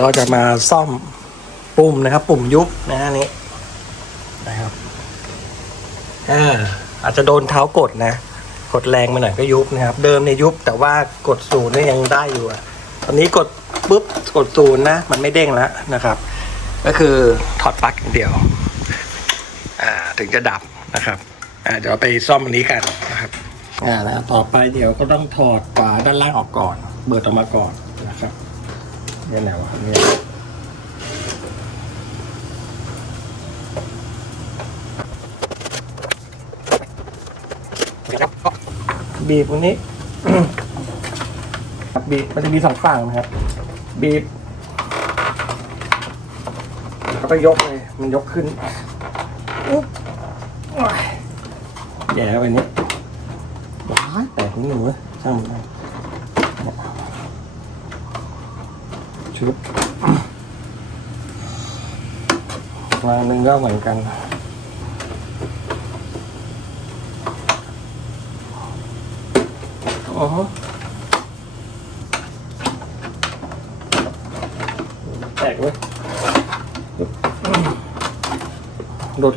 ยวเราจะมาซ่อมปุ่มนะครับ ปุ่มยุบนะฮะนี้นะครับอ่าอาจจะโดนเท้ากดนะ กดแรงมาหน่อยก็ยุบนะครับ เดิมเนี่ยยุบแต่ว่ากดศูนย์เนี่ยยังได้อยู่อะตอนนี้กดปุ๊บกดศูนย์นะ มันไม่เด้งแล้วนะครับ ก็คือถอดปลั๊กอย่างเดียวอ่าถึงจะดับนะครับอ่าเดี๋ยวไปซ่อมอันนี้กันนะครับอ่านะต่อไปเดี๋ยวก็ต้องถอดฝาด้านล่างออกก่อน เบิดออกมาก่อนนะครับ เนี่ยแนวะเนี่ยบีบตรงนี้บบีบมันจะมีสองฝั่งนะครับ บีบแล้วก็ยกเลย มันยกขึ้นอุ๊บแย่ไปนี้ว้ายแต่ของหนูเว้ยช่างมัน ไปชุบวางหนึ่งก็เหมือนกันอ๋อแตกเว้ยหลุด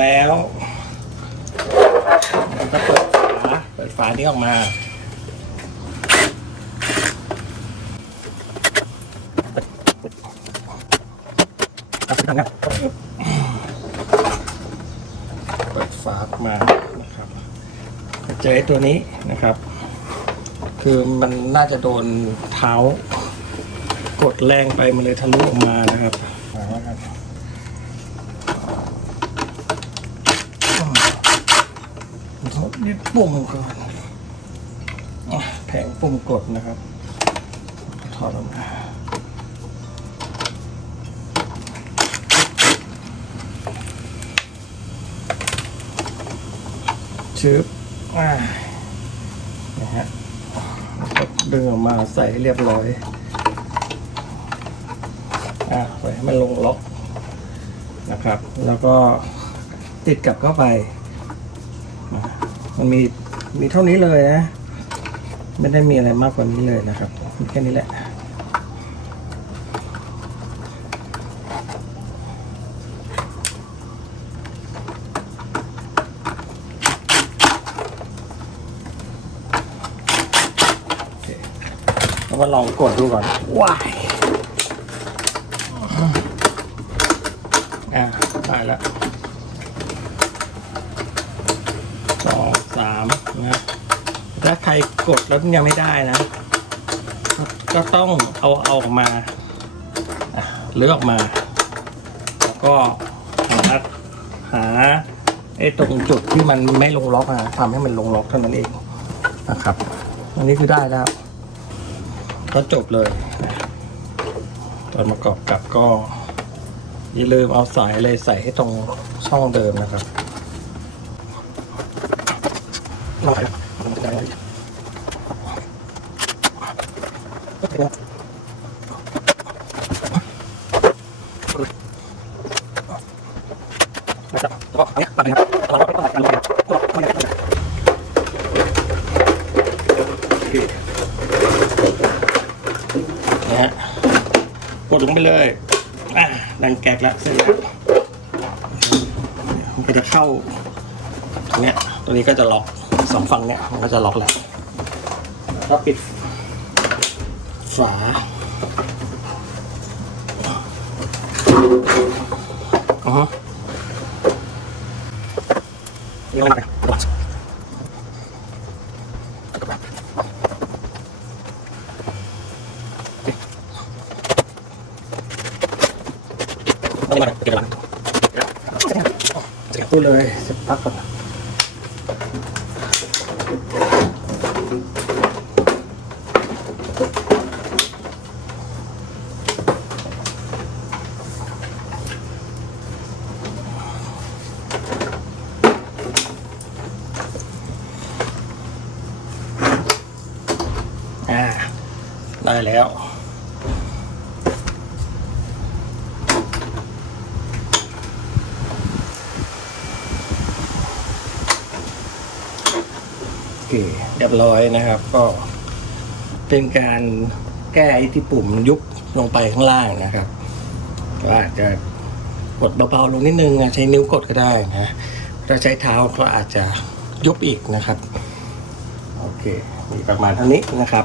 แล้วเดี๋ยวนี่ครับมันก็จะดึงขึ้นมาได้เสร็จแล้วก็เปิดฝาเปิดฝานี้ออกมา เปิดฝาออกมานะครับเจอตัวนี้นะครับ คือมันน่าจะโดนเท้ากดแรงไปมันเลยทะลุออกมานะครับ มาแล้วครับทดปุ่มก่อนอแผงปุ่มกดนะครับ ถอดออกมาชึบอ่านะฮะดึงออกมาใส่เรียบร้อย อ่าไว้ให้มันลงล็อกนะครับ แล้วก็ติดกลับเข้าไป มันมีมีเท่านี้เลยนะ ไม่ได้มีอะไรมากกว่านี้เลยนะครับมีแค่นี้แหละแล้วมาลองกดดูก่อน ว้ายอะได้แล้วสองสามนะ ถ้าใครกดแล้วยังไม่ได้นะ ก็ต้องเอาเอาออกมาเลือกออกมา แล้วก็หาหาไอ้ตรงจุดที่มันไม่ลงล็อกอะทำให้มันลงล็อกเท่านั้นเองนะครับ อันนี้คือได้แล้ว ก็จบเลยนะตอนประกอบกับก็อย่าลืมเอาสายเลยใส่ให้ตรงช่องเดิมนะครับ ลอยมันจะได้นะครับแล้วก็อันนี้ตัดนะครับเราก็ต้องตัดกันเลยนะครับก็ไม่ได้โอเคนะฮะกดลงไปเลยอะดังแกกล้วเสร็จแล้วมันจะเข้าตรงเนี้ยตัวนี้ก็จะล็อก สองฝั่งเนี้ยมันก็จะล็อกแล้วแล้วก็ปิดฝาอ๋อฮะนี่อะไรกันไม่มาเก็บหลังเสียตู้เลยเสร็จพักก่อน่าได้แล้ว โอเคเรียบร้อยนะครับก็เป็นการแก้ที่ปุ่มยุบลงไปข้างล่างนะครับก็อาจจะกดเบาๆลงนิดนึงใช้นิ้วกดก็ได้นะถ้าใช้เท้าก็อาจจะยุบอีกนะครับ โอเคมีประมาณเท่านี้นะครับ